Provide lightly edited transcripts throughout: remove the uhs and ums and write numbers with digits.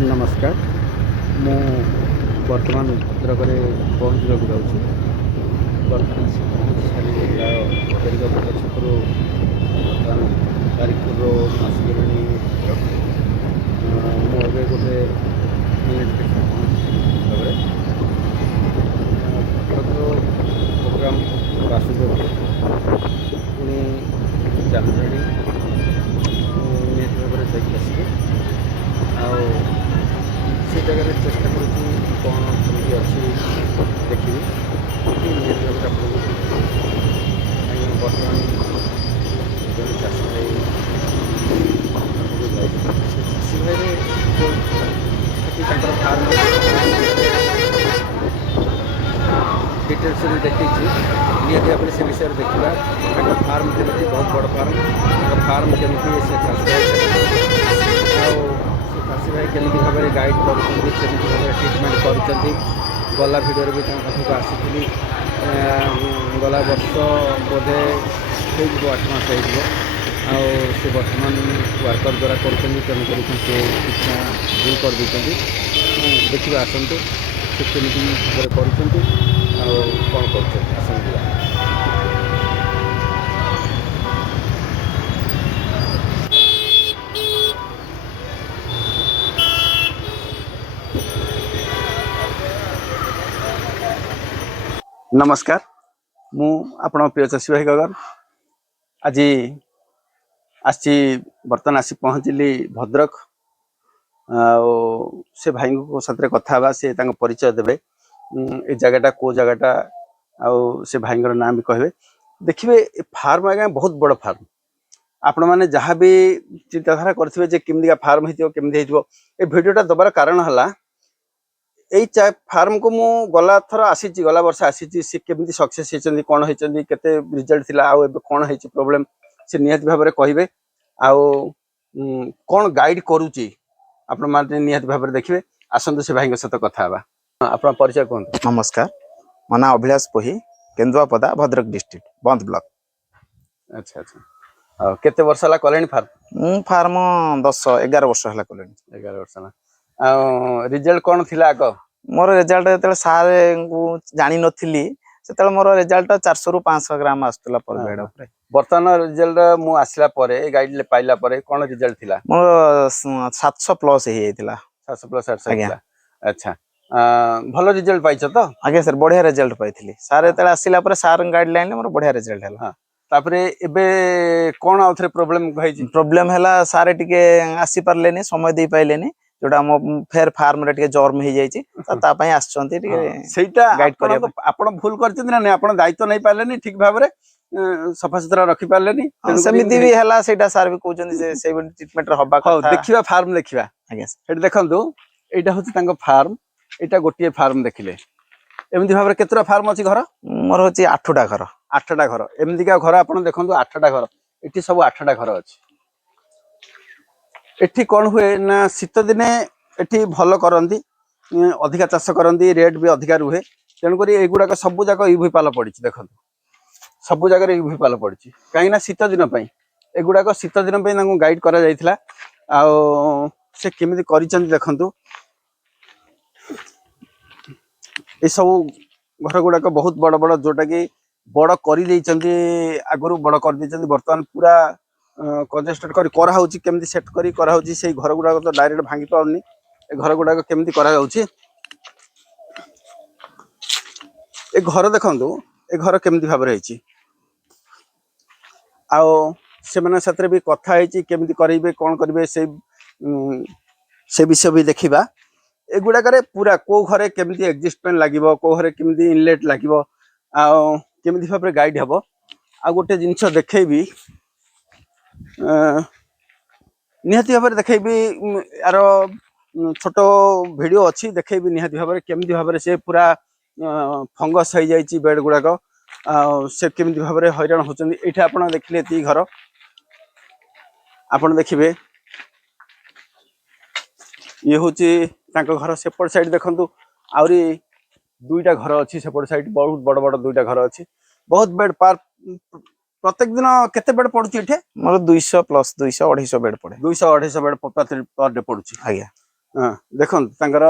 नमस्कार मु वर्तमान भद्रक पहुँचवाक जाऊँगी बर्तमान से पहुँच सारी बेरिगपट छक बर्तमान बारिकपुर आसगलानी मुझे गोटे मिनिट पहुँचे भद्रक प्रोग्राम बासुदेव पुणी जामझाड़ी निहत भाव जाकि आसबे से जगह चेष्टा करुँच कौन कमी अच्छी देखी निहत भाव आपको बर्तमान जो चाषी भाई चाषी भाई जो फार्म डिटेल्स भी देखी निहत भाव से विषय देखा फार्म केमी बहुत बड़ फार्म केमी से चाषी भाई केमी भाव में गाइड करुँच ट्रिटमेंट कर गला भिडियो भी पाखक आसी गला वर्ष बोधे हो 8 मास हो बर्तमान वर्कर द्वारा करुँच से शिक्षा भूल कर देखिए आसतु से केमी भाव में कौन कर नमस्कार मु आपण प्रिय चाषी भाई गगर आज आसी बर्तमान आसी पहुँचली भद्रक से भाई को साथ कथा से परिचय देवे ए जगटा को जगटा से भाई नाम भी कहे देखिए फार्म आज्ञा बहुत बड़ फार्म आपण मैंने जहाँ भी चिंताधारा करेंगे केमिका फार्म हो भिडियोटा दबार कारण है यही फार्म को मु गला थर आसी गला वर्ष आसी सी केमी सक्सेस होती कौन होती केते रिजल्ट थिला आउ एबे कौन होती प्रॉब्लम से निहत भाव में कहे आउ कौन गाइड करुच्ची आपण माने निहत भाव में देखिए आसतु से भाई सहित कथा आप परिचय कहते। नमस्कार मो ना अभिलाष पोही केन्दुआपदा भद्रक डिस्ट्रिक्ट बंद ब्लॉक। अच्छा अच्छा केते वर्ष हला कलेनी फार्म फार्म 10-11 वर्ष हला कलेनी 11 वर्ष हला रिजल्ट कौन थिला आग मोर रिजल्ट जते सार को जानि नथिली सेते मोर रिजल्ट 400 रु 500 ग्राम आस्तला पर बेड ऊपर वर्तमान रिजल्ट मु आसला परे गाइड ले पाइला परे कौन रिजल्ट थिला मोर 700 प्लस हे हेतिला 700 प्लस 800 थिला। अच्छा भलो रिजल्ट पाइछ तो आगे सर बढ़िया रिजल्ट पाइथिली सार एते आसिला परे सार गाइडलाइन ले मोर बढ़िया रिजल्ट हला। हां तापरे एबे कोन आउथरे प्रॉब्लम कहि प्रॉब्लम हला सारे टिके आसी परलेनी समय दे पाइलेनी जोटा मो फेर फार्म रे टिके जर्म हे जाईची ता पई आछंती टिके सेटा गाइड करे आपण भूल करछन ना आपण दायित्व नै पालेनी ठीक भाव रे सफा सुथरा रखि पालेनी समिति भी हला सेटा सार भी कहउछन जे से ट्रीटमेंट रे हबा कथा देखिबा फार्म देखिबा आगे हेड देखंतु एटा होची तांको फार्म एटा गोटिए फार्म देखिले एमदी भाव रे केतरा फार्म अछि घर मोर होची 8टा घर 8टा घर एमदी का घर आपण देखंतु 8टा घर एठी सब 8टा घर अछि एठी कौन हुए ना शीत दिने एठी भल करंदी अधिका चाष करंदी रेट भी अधिका रुहे तेणुक एगुड़ाक सब जाक यूवीपाल पड़ी देखो सब जगह यूवीपाल पड़ी कहीं शीत दिन एगुड़ाक शीत दिन गाइड करा जायथिला से केमिति करिसंती देखंतु ए सब घर गुड़ाक बहुत बड़ बड़ जोटा कि बड़ कर आगु बड़ कर बर्तमान पूरा कंजेस्टेड करा होची केमिति सेट करी करा होची से घर गुड़ाक तो डायरेक्ट भांगी पाउनी ए घर गुड़ाक केमिति करा होची ए घर देखंतु ए घर केमिति भाव रे होची आ से माने साथरे भी कथा होची केमिति करिवे कोन करिवे से विषय भी देखिबा ए गुड़ाक पूरा को घरे केमिति एडजस्टमेंट लागिवो को घरे केमिति इनलेट लागिवो आ केमिति भाव रे गाइड हबो आ गोटे जिंस देखैबी निहाती भाव में देखेबी यार छोट वीडियो अच्छी देखेबी निहाती भाव में केमिति भाव में से पूरा फंगस हो जाइए बेड गुड़ाक से केमिति भाव में हैरान होचंदी एठी आपण देखिले ती घर आपण देखिबे ये होची तांको घर सेपट साइड देखंतु आउरी दुईटा घर अच्छी सेपट साइड बहुत बड़ बड़ दुईटा घर अच्छी बहुत बेड पार प्रत्येक दिन केते बेड पडुची एठे मोर 200 प्लस 200 250 बेड पड़े 200 250 बेड पर डे पडुची आज्ञा हाँ देखो तांकर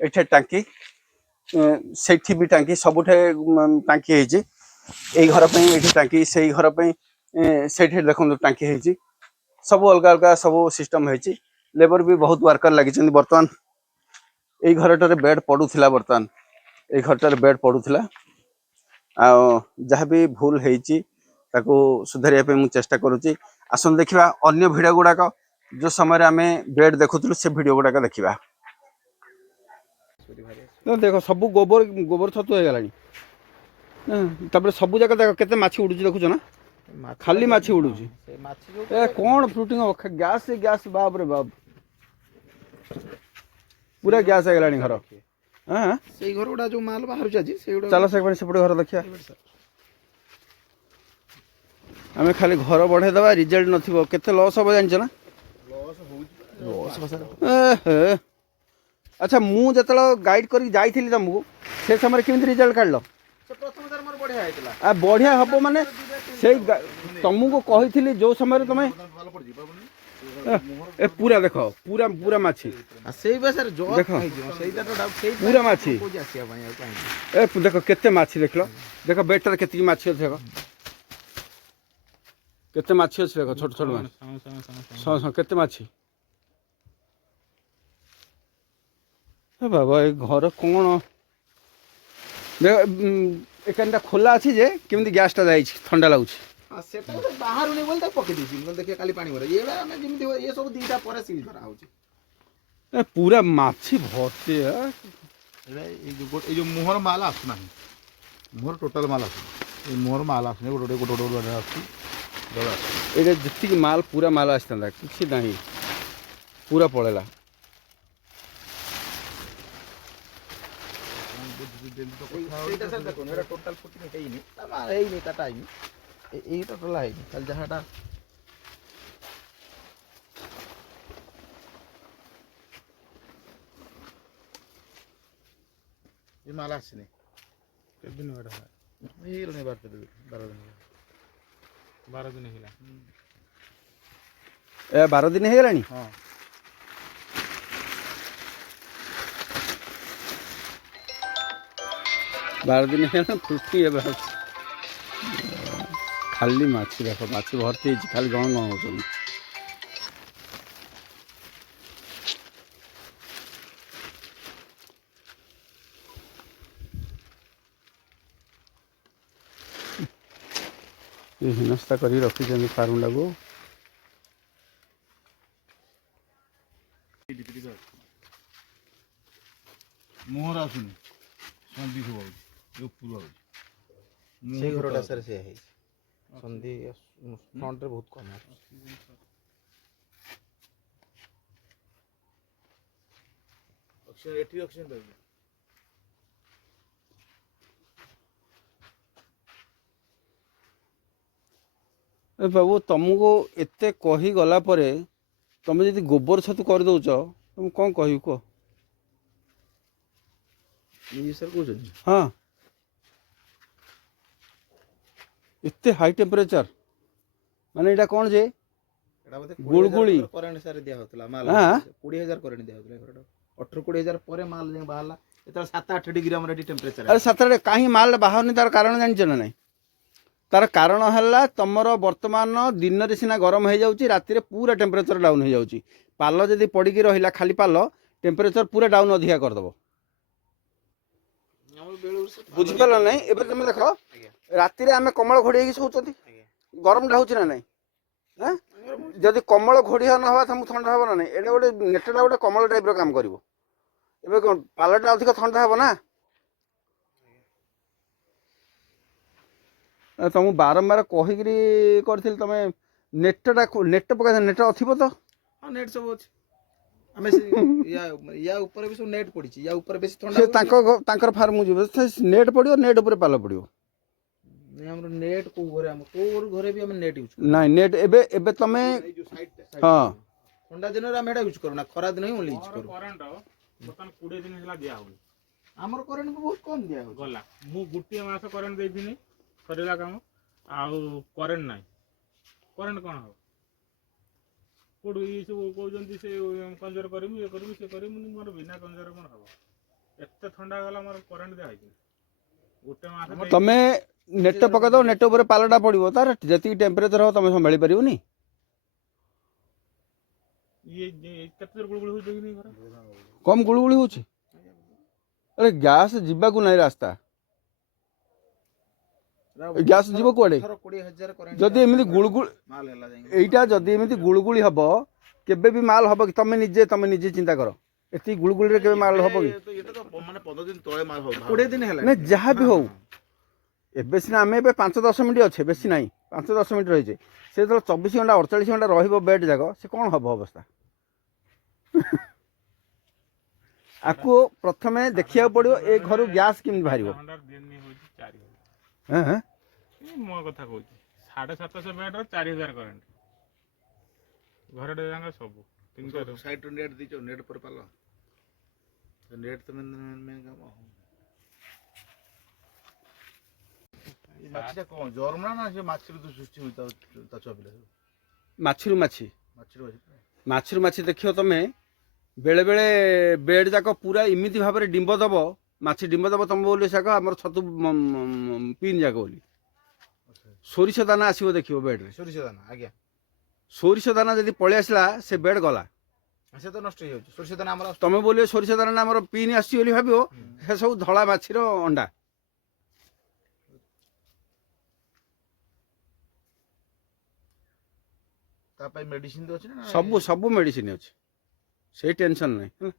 एठे टांकी सेठी भी टांकी सबुठे टांकी ହେଇଛି एई घर पे एठी टांकी सेई घर पे सेठी देखो टांकी ହେଇଛି सब अलग अलग सब सिस्टम ହେଇଛି लेबर भी बहुत वर्कर लगी बर्तमान एई घरटारे बेड पड़ुथिला बर्तमान एई घरटारे बेड पड़ुथिला आ जहाँ भी भूल ହେଇଛି ताको सुधारिया पे मु चेष्टा करूची आसन देखिबा अन्य भिडियो गुडाक जो समय आमे बेड देखुथुलु से भिडियो गुडाक देखिबा देखो सब गोबर गोबर छतु हो गलानी तापर सब जगह देख केते माछी उडुची देखुछ ना खाली माछी उडुची ए कोन फ्रूटिंग गैस से गैस बाप रे बाप पूरा गैस हो गलानी घर हां ସେଇ ଘର ଗୁଡା ଯୋଉ ମାଲ ବାହାରୁଛି ଆଜି ସେଇଗୁଡା चलो से सेपटे घर देखिया आमे खाली घर बढ़े दबा रिजल्ट नथिबो केते लॉस हो जानिछ ना लॉस अच्छा मु जतलो गाइड करी जाइथिली तुमको से समय केमिति रिजल्ट काढलो ପ୍ରଥମ ଥର ମୋର ବଢିଆ ହେଇଥିଲା आ बढ़िया हबो माने से तुमको कहिथिली जो समय तुमे ए पूरा देखो पूरा पूरा माछी ସେଇ ବେସରେ ଜୋର ଦେଖ। ହେଇଯିବ ସେଇଟା ତ ଡାଉଟ ସେଇ पूरा माछी କୋଜି ଆସିବା ପାଇଁ ଆଉ କାହିଁକି ए देखो केते माछी देखलो देखो बेटर केते माछी अछि देखो केते माछी अछि देखो छोट छोट माछी केते माछी ए बाबा ए घर कोन एकानटा खोला अछि जे केमिति गैस टा जाइछि ठंडा लाଗୁछि ହଁ ସେଟା ତ ବାହାରୁ ନେଇ ବୋଲି ତାକୁ ପକେଇ ଦେଇଛି ମୁଁ ଦେଖିବା କାଲି ପାଣି ଭରା ଏଇଟା ଆମେ ଯେମିତି ଏ ସବୁ ଦିଟା ପରେ ସିଲ୍ କରା ହଉଛି ए पूरा माछी भर्ती है এই যে মোহর মাল আসুনাହିଁ মোহর ଟୋଟାଲ ମାଲ ଆସୁନି এই ମୋହର ମାଲ ଆସୁନି ଗୋଟେ ଗୋଟେ ଆସୁଛି ये जितनी माल पूरा माल आसता किसी नहीं पूरा पड़ेला ସେଇଟା ସାର୍ ଦେଖନ୍ତୁ ଏଇଟା ଟୋଟାଲ ଫୁଟିଂ ହେଇନି ତା ମାଲ ହେଇନି କାଟା ହେଇନି ଏଇଟା ଟୋଲା ହେଇନି ଖାଲି ଯାହାଟା ଏ ମାଲ ଆସିନି କେତେ ଦିନ ଏଇଟା ହେଇଗଲାଣି 12 ଦିନ 12 ଦିନ ହେଲା ए 12 दिन हो गलानी ହଁ 12 दिन है फुटी है खाली माछी देख माछी भर्ती है खाली गण गण हो हिनस्ता कर रखी फार्म टाक ମୋହର ଆସୁନି ସନ୍ଧି ସବୁ ହଉଛି ଉପରୁ ହଉଛି ସେଇ ଘରଟା ସାର୍ ସେଇଆ ହେଇଛି ସନ୍ଧି ଫ୍ରଣ୍ଟରେ ବହୁତ କମ୍ ଅକ୍ସିଜେନ ଏଠି ଅକ୍ସିଜେନ ପାଇବ ए बाबू तुमको एते कही गला परे तुम यदि गोबर छतु कर दउच तुम कौन कहि को ଇଏ ସାର୍ କହୁଛନ୍ତି हाँ एते हाई टेम्परेचर माने एटा कौन जे ଏଟା ବୋଧେ ଗୁଳଗୁଳି। କରେଣ୍ଟ ସାର୍ ଦିଆ ହଉଥିଲା ମାଲ ହଁ। 20000 କରେଣ୍ଟ ଦିଆ ହଉଥିଲା ଘରଟା 18-20000 ପରେ ମାଲ ଯାଇ ବାହାରିଲା ଯେତେବେଳେ 7-8 ଡିଗ୍ରୀ ଆମର ଏଠି ଟେମ୍ପରେଚର अरे सतरे कहीं माल बाहर तार कारण जानिଛ ना नहीं तार कारण है तुमर वर्तमान दिन रे सिना गरम हो जाउची राति रे पूरा टेम्परेचर डाउन हो जाउची पाल जदी पड़िकी रहिला खाली पाल टेम्परेचर पूरा डाउन अधिका कर दबो बुझी पाल नहीं एबे तुम देखो राति रे आमे कमल घोड़ी की सोचती गरम ढाउची ना नहीं हां जदी कमल घोड़ी न हवा तुम ठंडा हबो ना नहीं एटा गोटे नेटटा गोटे कमल टाइप रो काम करिवो एबे कोन पालटा अधिक ठंडा हबो ना तुमको बारंबार कहीकि करी तुम नेटटा नेट पका नेट अच्छी तो ହଁ ନେଟ୍ ସବୁ ଅଛି ଆମେ ୟା ଉପରେ ବି ସବୁ ନେଟ୍ ପଡିଛି ୟା ଉପରେ ବେଶୀ ଥଣ୍ଡା से तांकर फार्म जीव नेट पड़ो नेट उपर पाल पड़ो ଆମର ନେଟ୍ କୋଉ ଘରେ ଆମ କୋଉ ଘରେ ବି ଆମେ ନେଟ୍ ୟୁଜ କରୁ नाଇଁ नेट एबे एबे तमे हाँ ଥଣ୍ଡା ଦିନରେ ଆମେ ଏଟା ୟୁଜ କରୁ ନା ଖରା ଦିନ ହିଁ ଓନ୍ଲି ୟୁଜ କରୁ କରେଣ୍ଟ ବର୍ତ୍ତମାନ 20 ଦିନ ହେଲା ଦିଆ ହଉନି ଆମର କରେଣ୍ଟ ବି ବହୁତ କମ ଦିଆ ହଉଛି ଗଲା ମୁଁ ଗୋଟିଏ ମାସ କରେଣ୍ଟ ଦେଇଥିନି ସରିଲା କାମ ଆଉ କରେଣ୍ଟ ନାହିଁ କରେଣ୍ଟ କ'ଣ ହବ କୋଉଠୁ ଇଏ ସବୁ କହୁଛନ୍ତି ସେ କଞ୍ଜର କରିମି ଇଏ କରିମି ସେ କରିମି ମୋର ବିନା କଞ୍ଜର କ'ଣ ହବ ଏତେ ଥଣ୍ଡା ଗଲା ମୋର କରେଣ୍ଟ ଦିଆ ହେଇଛି ଗୋଟେ ମାସ ତମେ ନେଟ ପକେଇଦବ ନେଟ ଉପରେ ପାଲଟା ପଡିବ ତାର ଯେତିକି ଟେମ୍ପରେଚର ହବ ତମେ ସମ୍ଭାଳି ପାରିବନି। ଇଏ କେତେ ଜୋର ଗୁଳଗୁଳି ହଉଛି ଦେଖିନି ଘର କମ ଗୁଳୁଗୁଳି ହଉଛି। ଆରେ ଗ୍ୟାସ ଯିବାକୁ ନାହିଁ ରାସ୍ତା ଗ୍ୟାସ ଯିବ କୁଆଡେ 20,000 କରେଣ୍ଟ ଯଦି ଏମିତି ଗୁଳୁଗୁଳି ମାଲ ହେଲା ଯାଇକି ଏଇଟା ଯଦି ଏମିତି ଗୁଳୁଗୁଳି ହବ କେବେ ବି ମାଲ ହବ କି ତମେ ନିଜେ ଚିନ୍ତା କର ଏତିକି ଗୁଳୁଗୁଳିରେ କେବେ ମାଲ ହବ କି ଏଇଟା ତ ମାନେ 15 ଦିନ ତଳେ ମାଲ ହବ 20 ଦିନ ହେଲା ନା ଯାହା ବି ହଉ ଏବେ ସିନା ଆମେ ଏବେ 5-10 ମିନିଟ୍ ଅଛେ ବେଶୀ ନାହିଁ 5-10 ମିନିଟ୍ ରହିଛେ ସେ ଯେତେବେଳେ 24 ଘଣ୍ଟା 48 ଘଣ୍ଟା ରହିବ ବେଡ୍ ଯାକ ସେ କ'ଣ ହବ ଅବସ୍ଥା। ଆକୁ ପ୍ରଥମେ ଦେଖିବାକୁ ପଡିବ ଏ ଘରୁ ଗ୍ୟାସ୍ କେମିତି ବାହାରିବ। ମୋ କଥା କହୁଛି 750 ବେଡର 4000 କରେଣ୍ଟ ଘରଟେ ଯାକ ସବୁ ସାଇଡ ନେଟ୍ ଦେଇଛ ନେଟ୍ ପରେ ପାଲ ନେଟ୍ ତ ମେନ୍ କାମ ମାଛିଟା କ'ଣ ଜର୍ମ ନା ସେ ମାଛରୁ ତ ସୃଷ୍ଟି ହୁଏ ତା ଛୁଆ ପିଲା ମାଛରୁ ମାଛି ଦେଖିବ ତମେ ବେଳେ ବେଳେ ବେଡ୍ ଯାକ ପୁରା ଏମିତି ଭାବରେ ଡିମ୍ବ ଦବ ମାଛି ଡିମ୍ବ ଦବ ତମ ବୋଲି ଶାଗ ଆମର ଛତୁ ପିନ୍ ଯାକ ବୋଲି ସୋରିଷ ଦାନା ଆସିବ ଦେଖିବ ବେଡ୍ରେ ସୋରିଷ ଦାନା ଆଜ୍ଞା ସୋରିଷ ଦାନା ଯଦି ପଳେଇ ଆସିଲା ସେ ବେଡ୍ ଗଲା ସେ ତ ନଷ୍ଟ ହେଇଯାଉଛି ସୋରିଷ ଦାନା ଆମର ତମେ ବୋଲି ସୋରିଷ ଦାନା ଆମର ପିନ୍ ଆସିଛି ବୋଲି ଭାବିବ ସେ ସବୁ ଧଳା ମାଛିର ଅଣ୍ଡା। ତା ପାଇଁ ମେଡିସିନ ଅଛି ନା ସବୁ ମେଡିସିନ ଅଛି ସେଇ ଟେନସନ ନାହିଁ ହେଲା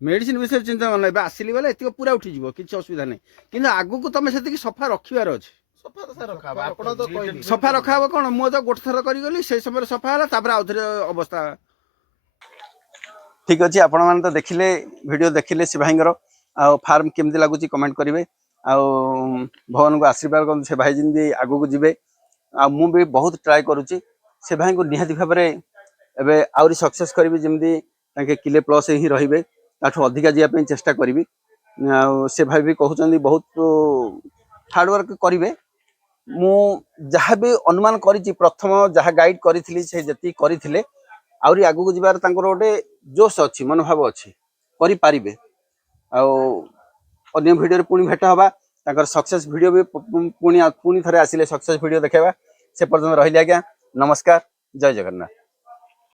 ମେଡିସିନ ବିଷୟରେ ଚିନ୍ତା କରନା ଏବେ ଆସିଲି ବେଲେ ଏତିକି ପୁରା ଉଠିଯିବ କିଛି ଅସୁବିଧା ନାହିଁ କିନ୍ତୁ ଆଗକୁ ତମେ ସେତିକି ସଫା ରଖିବାର ଅଛି। ସଫା ରଖାହବ କ'ଣ ମୁଁ ତ ଗୋଟେ ଥର କରିଗଲି ସେଇ ସମୟରେ ସଫା ହେଲା ତାପରେ ଆଉଥରେ ଅବସ୍ଥା ଠିକ ଅଛି। ଆପଣମାନେ ତ ଦେଖିଲେ ଭିଡ଼ିଓ ଦେଖିଲେ ସେ ଭାଇଙ୍କର ଆଉ ଫାର୍ମ କେମିତି ଲାଗୁଛି କମେଣ୍ଟ କରିବେ ଆଉ ଭଗବାନଙ୍କୁ ଆଶୀର୍ବାଦ କରନ୍ତୁ ସେ ଭାଇ ଯେମିତି ଆଗକୁ ଯିବେ ଆଉ ମୁଁ ବି ବହୁତ ଟ୍ରାଏ କରୁଛି ସେ ଭାଇଙ୍କୁ ନିହାତି ଭାବରେ ଏବେ ଆହୁରି ସକ୍ସେସ୍ କରିବି ଯେମିତି ତାଙ୍କେ କିଲେ ପ୍ଲସ୍ ହିଁ ରହିବେ ତାଠୁ ଅଧିକା ଯିବା ପାଇଁ ଚେଷ୍ଟା କରିବି ଆଉ ସେ ଭାଇ ବି କହୁଛନ୍ତି ବହୁତ ହାର୍ଡୱାର୍କ କରିବେ ମୁଁ ଯାହା ବି ଅନୁମାନ କରିଛି ପ୍ରଥମ ଯାହା ଗାଇଡ୍ କରିଥିଲି ସେ ଯେତିକି କରିଥିଲେ ଆହୁରି ଆଗକୁ ଯିବାର ତାଙ୍କର ଗୋଟେ ଜୋଶ ଅଛି ମନୋଭାବ ଅଛି କରିପାରିବେ ଆଉ ଅନ୍ୟ ଭିଡ଼ିଓରେ ପୁଣି ଭେଟ ହେବା ତାଙ୍କର ସକ୍ସେସ୍ ଭିଡ଼ିଓ ବି ପୁଣି ଥରେ ଆସିଲେ ସକ୍ସେସ୍ ଭିଡ଼ିଓ ଦେଖେଇବା ସେ ପର୍ଯ୍ୟନ୍ତ ରହିଲି ଆଜ୍ଞା ନମସ୍କାର ଜୟ ଜଗନ୍ନାଥ।